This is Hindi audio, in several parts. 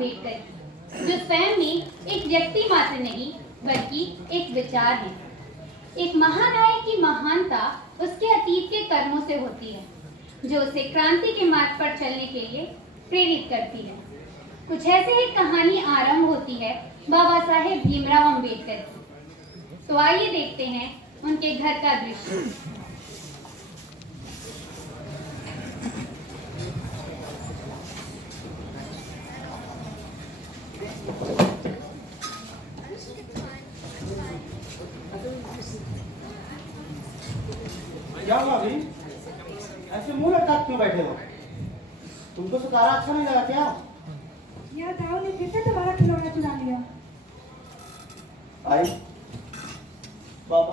अम्बेडकर की, जो स्वयं में एक व्यक्ति मात्र नहीं बल्कि एक विचार है। एक महानायक की महानता उसके अतीत के कर्मों से होती है, जो उसे क्रांति के मार्ग पर चलने के लिए प्रेरित करती है। कुछ ऐसे ही कहानी आरंभ होती है बाबा साहेब भीमराव अम्बेडकर की। तो आइए देखते हैं उनके घर का दृश्य। क्या हुआ अभी? ऐसे मुंह लटका क्यों बैठे हो? तुमको सितारा अच्छा नहीं लगा क्या? यार दाऊ ने फिर से तुम्हारा खिलौना चुरा लिया। आई बाबा,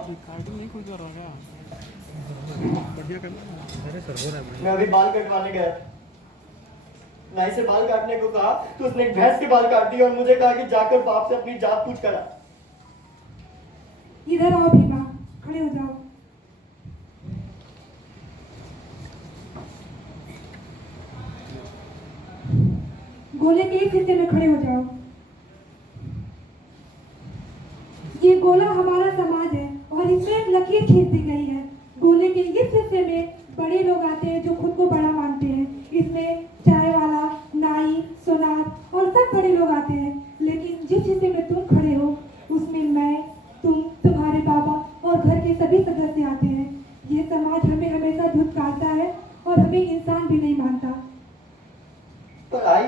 मैं अभी बाल कटवाने गया, नाई से बाल काटने को कहा तो उसने एक भैंस के बाल काट दिए और मुझे कहा कि जाकर बाप से अपनी जात पूछ करा। इधर आओ भीमा, खड़े हो जाओ। गोले के एक हिस्से में खड़े हो जाओ। ये गोला हमारा समाज है और इसमें एक लकीर खींच दी गई है। गोले के इस हिस्से में बड़े लोग आते हैं जो खुद को बड़ा मानते हैं। इसमें चाय वाला, नाई, सोनार और सब बड़े लोग आते हैं। लेकिन जिस हिस्से में तुम खड़े हो उसमें मैं, तुम, तुम्हारे बाबा और घर के सभी सदस्य आते हैं। ये समाज हमें हमेशा धुतकारता है और हमें इंसान भी नहीं मानता। पर आई,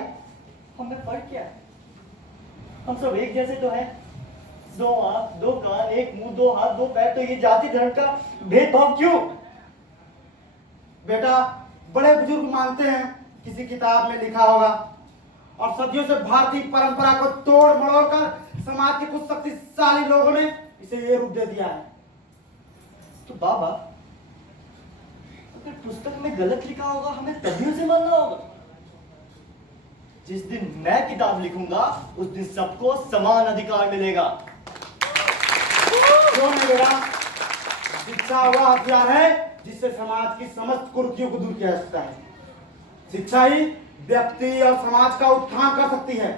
हमें फर्क क्या है? हम सब एक जैसे तो हैं। दो आंख, दो कान, एक मुंह, दो हाथ, दो पैर, तो ये जाति धर्म का भेदभाव क्यों? बेटा, बड़े बुजुर्ग मानते हैं, किसी किताब में लिखा होगा, और सदियों से भारतीय परंपरा को तोड़ मरोड़ कर समाज के कुछ शक्तिशाली लोगों ने इसे ये रूप दे दिया है। तो बाबा, अगर पुस्तक में गलत लिखा होगा हमें तभी उसे मानना होगा। जिस दिन मैं किताब लिखूंगा उस दिन सबको समान अधिकार मिलेगा। क्यों नहीं बेटा? शिक्षा वह हथियार है जिससे समाज की समस्त कुरीतियों को दूर किया जा सकता है। शिक्षा ही व्यक्ति और समाज का उत्थान कर सकती है।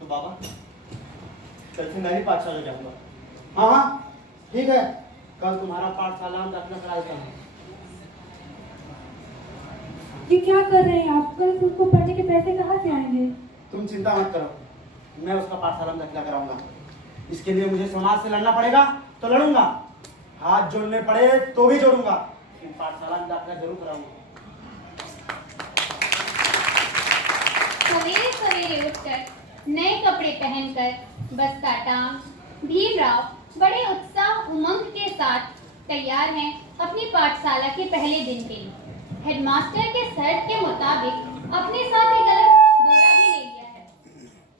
तो बाबा, कल से मैं भी पाठशाला जाऊंगा। हाँ हाँ ठीक है, कल तुम्हारा पाठशाला में दाखिला करा देता हूँ। ये क्या कर रहे हैं आप? कल उसको पढ़ने के पैसे कहाँ से आएंगे? तुम चिंता मत करो, मैं उसका पाठशाला में दाखिला कराऊंगा। इसके लिए मुझे समाज से लड़ना पड़ेगा तो लड़ूंगा, हाथ जोड़ने पड़े तो भी जोड़ूंगा, लेकिन पाठशाला में दाखिला जरूर कराऊंगा। सवेरे सवेरे उठकर नए कपड़े पहनकर बस्ता टांग भीमराव बड़े उत्साह उमंग के साथ तैयार हैं अपनी पाठशाला के पहले दिन के लिए। हेडमास्टर के शर्त के मुताबिक अपने साथ एक अलग बोरा भी ले लिया है।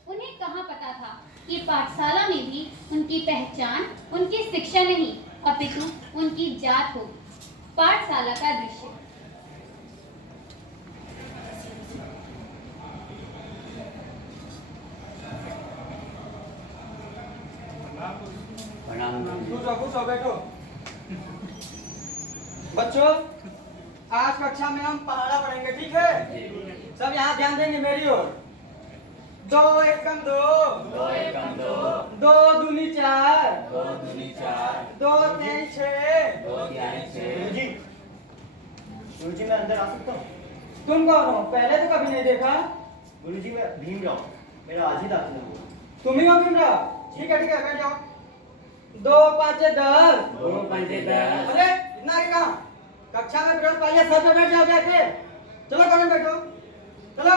उन्हें कहाँ पता था कि पाठशाला में भी उनकी पहचान उनकी शिक्षा नहीं अपितु उनकी जात होगी। पाठशाला का दृश्य। बैठो। बच्चों, आज कक्षा में हम पहाड़ा पढ़ेंगे, ठीक है? सब यहाँ ध्यान देंगे मेरी ओर। दो एकम दो, दो एकम दो, दो दूनी चार, दो दूनी चार, दो तीन छः, दो तीन छः। गुरुजी मैं अंदर आ सकता हूँ? तुम कौन हो? पहले तो कभी नहीं देखा। गुरुजी मैं भीमराव, मेरा आज ही दाखिला हुआ। तुम ही हो भीमराव? ठीक है बैठ जाओ। दो पाँचे 10, दो पंचे 10। अरे इतना आगे कहाँ? कक्षा में प्रवेश पाइए, सब पे बैठ जाओ जाके। चलो कॉलेज बैठो, चलो।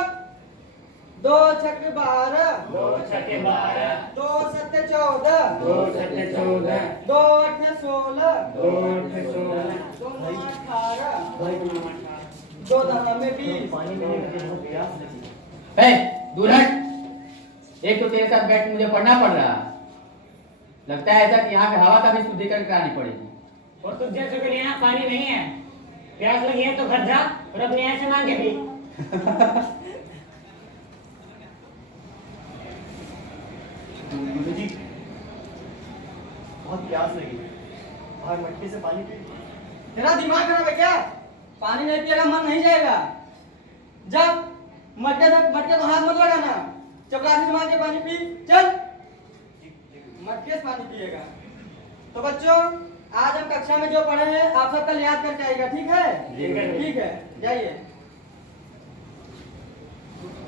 दो छक्के 12, दो छक्के 12, दो सत्ते 14, दो सत्ते 14, दो अठे 16, दो अठे 16, दो नौ 18, भाई तुम नमस्कार। दो दहा में 20। पानी में बहुत प्यास लगी। ए, दूर हट। एक तो तेरे साथ बैठ मुझे पढ़ना पड़ रहा। लगता है ऐसा कि यहाँ पे हवा का भी शुद्धिकरण करानी पड़ेगी। और तुझ जैसे के लिए यहाँ पानी नहीं है। प्यास लगी है तो घर जा और अपने यहाँ से मांग के पी। गुरुजी बहुत प्यास लगी, बाहर मटके से पानी पी। तेरा दिमाग खराब है क्या? पानी नहीं पिएगा मन नहीं जाएगा। जब मटके को हाथ मत लगाना। चपरासी समाज के पानी पी चल। मटकेस पानी पिएगा। तो बच्चों आज हम कक्षा में जो पढ़े हैं आप सब कल याद करके आएगा, ठीक है? ठीक है, जाइए।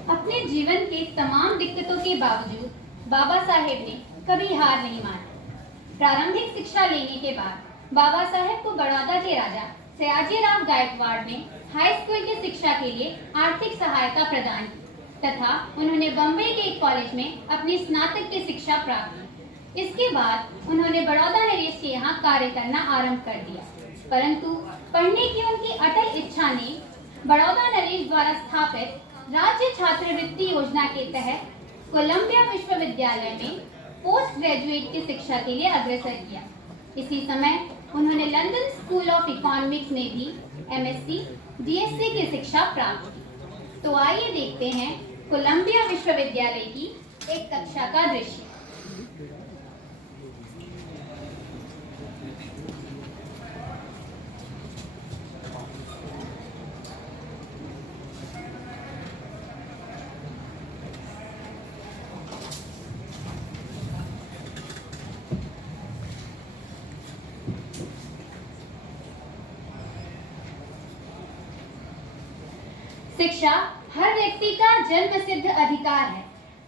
अपने जीवन के तमाम दिक्कतों के बावजूद बाबा साहेब ने कभी हार नहीं मानी। प्रारंभिक शिक्षा लेने के बाद बाबा साहेब को बड़ौदा के राजा सयाजीराव गायकवाड़ ने हाई स्कूल की शिक्षा के लिए आर्थिक सहायता प्रदान की तथा उन्होंने बम्बई के एक कॉलेज में अपनी स्नातक की शिक्षा प्राप्त की। इसके बाद उन्होंने बड़ौदा नरेश के यहाँ कार्य करना आरंभ कर दिया, परंतु पढ़ने की उनकी अटल इच्छा ने बड़ौदा नरेश द्वारा स्थापित राज्य छात्रवृत्ति योजना के तहत कोलंबिया विश्वविद्यालय में पोस्ट ग्रेजुएट की शिक्षा के लिए अग्रसर किया। इसी समय उन्होंने लंदन स्कूल ऑफ इकोनॉमिक्स में भी एमएससी, डीएससी की शिक्षा प्राप्त की। तो आइए देखते हैं कोलंबिया विश्वविद्यालय की एक कक्षा का दृश्य। शिक्षा हर व्यक्ति का जन्म सिद्ध अधिकार है,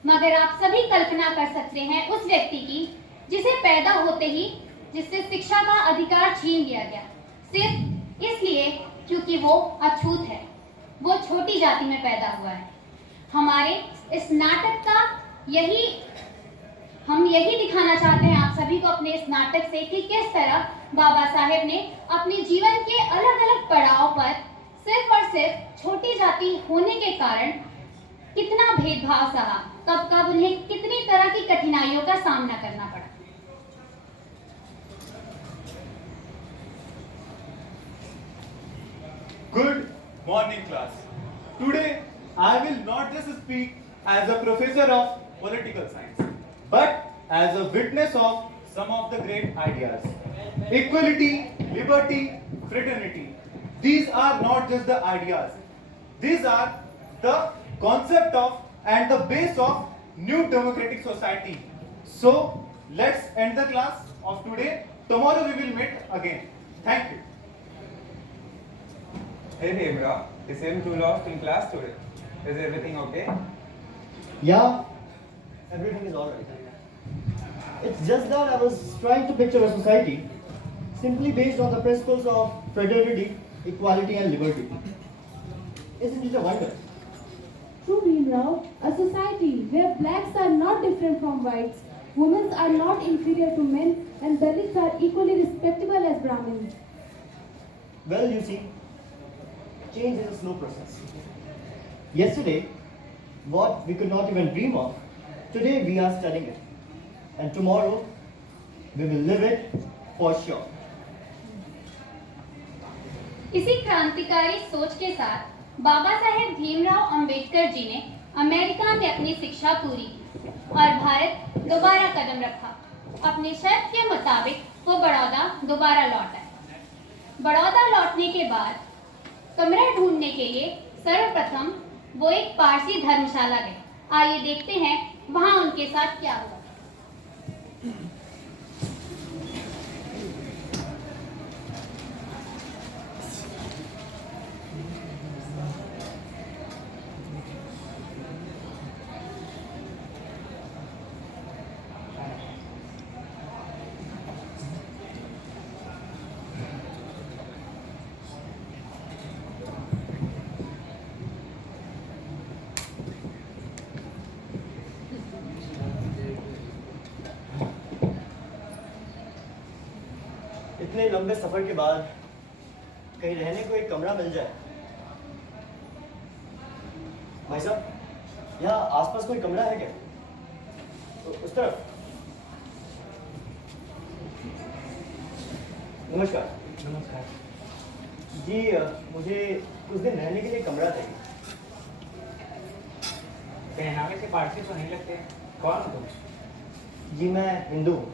मगर आप सभी कल्पना कर सकते हैं उस व्यक्ति की जिसे पैदा होते ही जिससे शिक्षा का अधिकार छीन लिया गया, सिर्फ इसलिए क्योंकि वो अछूत है, वो छोटी जाति में पैदा हुआ है। हमारे इस नाटक का हम यही दिखाना चाहते हैं आप सभी को अपने इस नाटक से कि किस तरह बाबा साहेब ने अपने जीवन के अलग अलग पड़ाव पर सिर्फ और सिर्फ छोटी जाति होने के कारण कितना भेदभाव सहा, कब कब उन्हें कितनी तरह की कठिनाइयों का सामना करना पड़ा। Good morning, class. Today, I will not just speak as a professor of political science, but as a witness of some of the great ideas. Equality, liberty, fraternity. These are not just the ideas. These are the concept of and the base of new democratic society. So, let's end the class of today. Tomorrow we will meet again. Thank you. Hey Bhimrao, you seem too lost in class today. Is everything okay? Yeah, everything is alright. It's just that I was trying to picture a society simply based on the principles of fraternity, equality and liberty. Isn't it a wonder? True, Bhimrao. A society where blacks are not different from whites, women are not inferior to men, and Dalits are equally respectable as Brahmins. Well, you see, change is a slow process. Yesterday, what we could not even dream of, today we are studying it. And tomorrow, we will live it for sure. इसी क्रांतिकारी सोच के साथ बाबा साहेब भीमराव अंबेडकर जी ने अमेरिका में अपनी शिक्षा पूरी की और भारत दोबारा कदम रखा। अपने शर्त के मुताबिक वो बड़ौदा दोबारा लौट आए। बड़ौदा लौटने के बाद कमरा ढूंढने के लिए सर्वप्रथम वो एक पारसी धर्मशाला गए। आइए देखते हैं वहां उनके साथ क्या हुआ। इतने लंबे सफर के बाद कहीं रहने को एक कमरा मिल जाए। भाई साहब, यहाँ आसपास कोई कमरा है क्या? तो उस तरफ। नमस्कार। नमस्कार। जी मुझे कुछ दिन रहने के लिए कमरा चाहिए। पहनावे से पारसी तो नहीं लगते। कौन हो तुम? जी मैं हिंदू हूँ।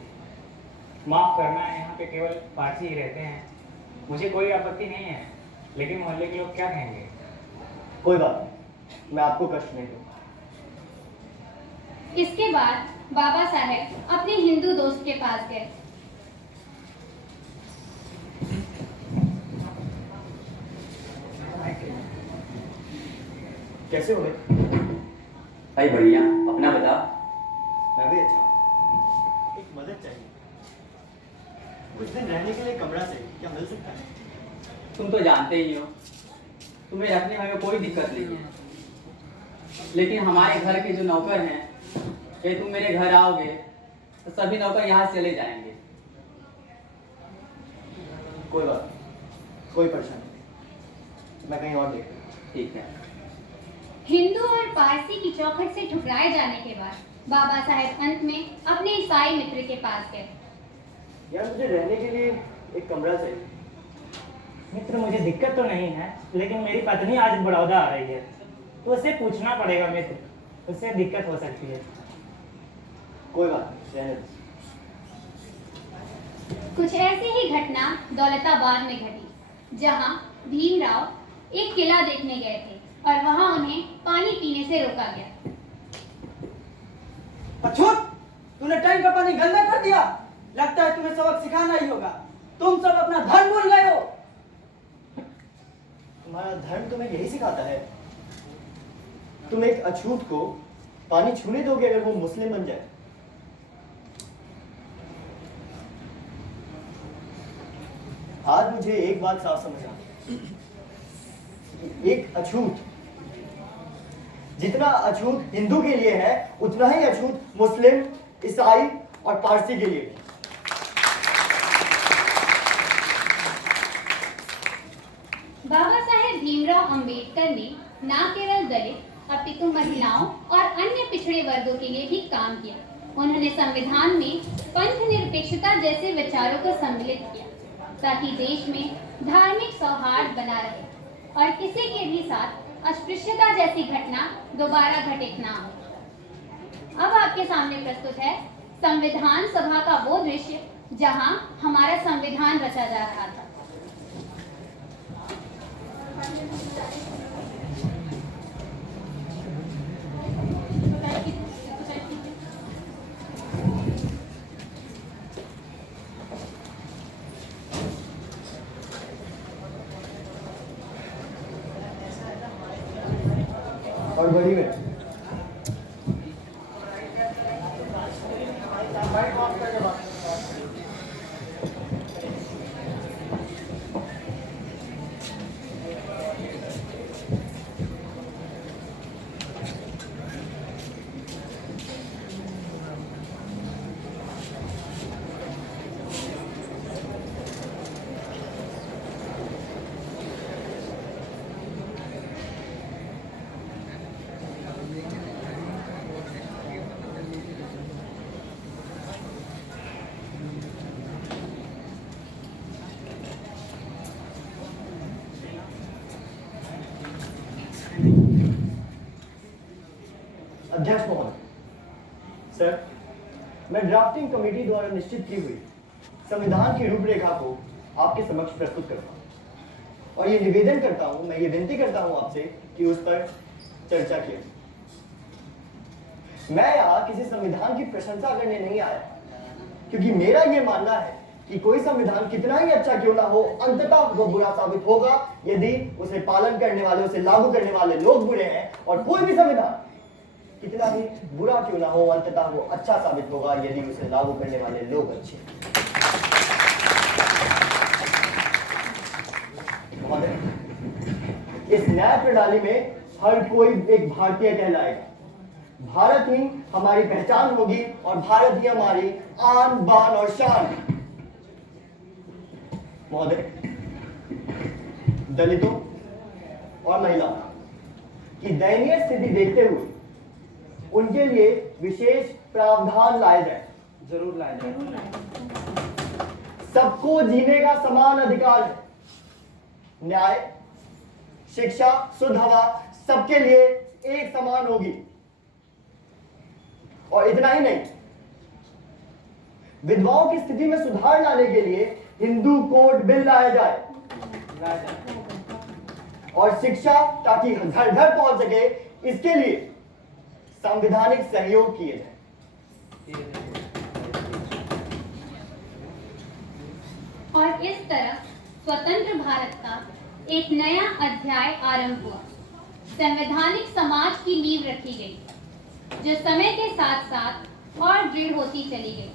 माफ करना है, यहाँ पे केवल पारसी ही रहते हैं। मुझे कोई आपत्ति नहीं है, लेकिन मोहल्ले के लोग क्या कहेंगे? कोई बात नहीं, मैं आपको कष्ट नहीं दूंगा। इसके बाद बाबा साहेब अपने हिंदू दोस्त के पास गए। कैसे हो? भाई बढ़िया, अपना बता। मैं भी अच्छा हूँ। एक मदद चाहिए, कुछ दिन रहने के लिए कमरा चाहिए, क्या मिल सकता है? तुम तो जानते ही हो, तुम्हें रखने में कोई दिक्कत नहीं है, लेकिन हमारे घर के जो नौकर हैं, ये तुम मेरे घर आओगे तो सभी नौकर यहाँ से चले जाएंगे। कोई बात नहीं, कोई परेशानी नहीं, मैं कहीं और देख लूँगा। ठीक है। हिंदू और पारसी की चौखट से ठुकराए जाने के बाद बाबा साहेब अंत में अपने ईसाई मित्र के पास गए। यार मुझे रहने के लिए एक कमरा चाहिए। मित्र, मुझे दिक्कत तो नहीं है, लेकिन मेरी पत्नी आज बड़ौदा आ रही है, तो उसे पूछना पड़ेगा मित्र, उससे दिक्कत हो सकती है। कोई बात नहीं, रहने दो। कुछ ऐसी ही घटना दौलताबाद में घटी, जहां भीमराव एक किला देखने गए थे और वहां उन्हें पानी पीने से रोका गया। अछूत, तूने टैंक का पानी गंदा कर दिया। लगता है तुम्हें सबक सिखाना ही होगा। तुम सब अपना धर्म भूल गए हो। तुम्हारा धर्म तुम्हें यही सिखाता है? तुम एक अछूत को पानी छूने दोगे अगर वो मुस्लिम बन जाए? आज मुझे एक बात साफ समझ आ गई। एक अछूत जितना अछूत हिंदू के लिए है, उतना ही अछूत मुस्लिम, ईसाई और पारसी के लिए भी। बाबा साहेब भीमराव अंबेडकर ने न केवल दलित अपितु महिलाओं और अन्य पिछड़े वर्गों के लिए भी काम किया। उन्होंने संविधान में पंथ निरपेक्षता जैसे विचारों को सम्मिलित किया ताकि देश में धार्मिक सौहार्द बना रहे और किसी के भी साथ अस्पृश्यता जैसी घटना दोबारा घटित ना हो। अब आपके सामने प्रस्तुत है संविधान सभा का वो दृश्य जहां हमारा संविधान रचा जा रहा था। और बड़ी में अध्यक्ष महोदय, सर, मैं ड्राफ्टिंग कमेटी द्वारा निश्चित की हुई संविधान की रूपरेखा को आपके समक्ष प्रस्तुत करता हूँ और ये निवेदन करता हूँ, मैं ये विनती करता हूँ आपसे कि उस पर चर्चा किया। मैं यहाँ किसी संविधान की प्रशंसा करने नहीं आया, क्योंकि मेरा ये मानना है कि कोई संविधान कितना ही अच्छा क्यों ना हो, अंततः वो बुरा साबित होगा यदि उसे पालन करने वाले, उसे लागू करने वाले लोग बुरे हैं, और कोई भी संविधान कितना ही बुरा क्यों ना हो, अंततः वो अच्छा साबित होगा यदि उसे लागू करने वाले लोग अच्छे। महोदय, इस न्याय प्रणाली में हर कोई एक भारतीय कहलाएगा। भारत ही हमारी पहचान होगी और भारत ही हमारी आन बान और शान। महोदय, दलितों और महिलाओं की दयनीय स्थिति देखते हुए उनके लिए विशेष प्रावधान लाए जाए। जरूर लाए जाए। सबको जीने का समान अधिकार है। न्याय, शिक्षा, शुद्ध हवा सबके लिए एक समान होगी। और इतना ही नहीं, विधवाओं की स्थिति में सुधार लाने के लिए हिंदू कोड बिल लाया जाए। और शिक्षा ताकि घर घर पहुंच सके, इसके लिए संवैधानिक सहयोग किए जाए। और इस तरह स्वतंत्र भारत का एक नया अध्याय आरंभ हुआ। संवैधानिक समाज की नींव रखी गई, जो समय के साथ साथ और दृढ़ होती चली गई।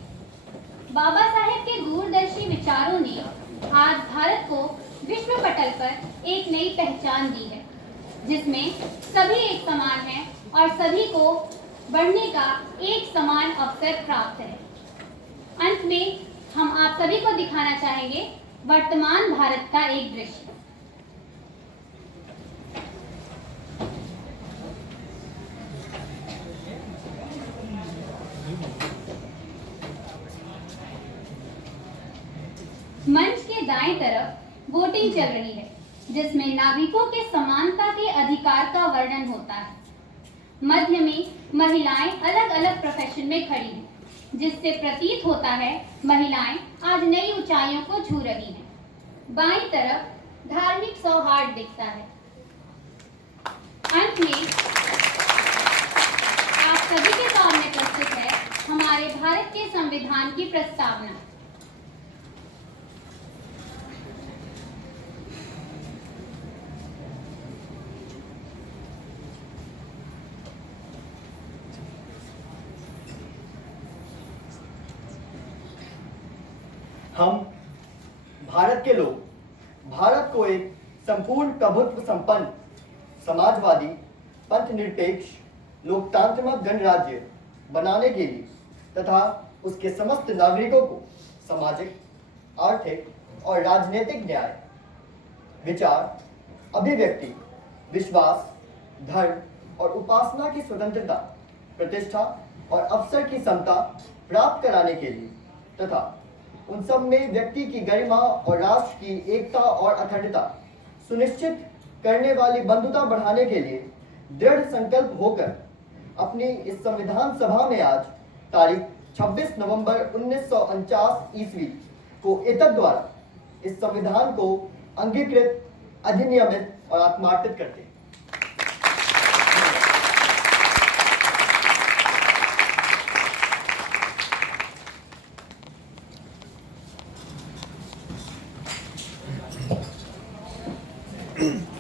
बाबा साहेब के दूरदर्शी विचारों ने आज भारत को विश्व पटल पर एक नई पहचान दी है, जिसमें सभी एक समान हैं और सभी को बढ़ने का एक समान अवसर प्राप्त है। अंत में हम आप सभी को दिखाना चाहेंगे वर्तमान भारत का एक दृश्य। मंच के दाएं तरफ वोटिंग चल रही है, जिसमें नागरिकों के समानता के अधिकार का वर्णन होता है। मध्य में महिलाएं अलग अलग प्रोफेशन में खड़ी हैं, जिससे प्रतीत होता है महिलाएं आज नई ऊंचाइयों को छू रही हैं। बाईं तरफ धार्मिक सौहार्द दिखता है। अंत में आप सभी के सामने प्रस्तुत है हमारे भारत के संविधान की प्रस्तावना। हम भारत के लोग भारत को एक संपूर्ण प्रभुत्व संपन्न समाजवादी पंथनिरपेक्ष लोकतांत्रिक गणराज्य बनाने के लिए तथा उसके समस्त नागरिकों को सामाजिक, आर्थिक और राजनीतिक न्याय, विचार, अभिव्यक्ति, विश्वास, धर्म और उपासना की स्वतंत्रता, प्रतिष्ठा और अवसर की समता प्राप्त कराने के लिए तथा उन सब में व्यक्ति की गरिमा और राष्ट्र की एकता और अखंडता सुनिश्चित करने वाली बंधुता बढ़ाने के लिए दृढ़ संकल्प होकर अपनी इस संविधान सभा में आज तारीख 26 नवंबर 1949 ईस्वी को एतद द्वारा इस संविधान को अंगीकृत, अधिनियमित और आत्मार्पित करते हैं। Mm-hmm.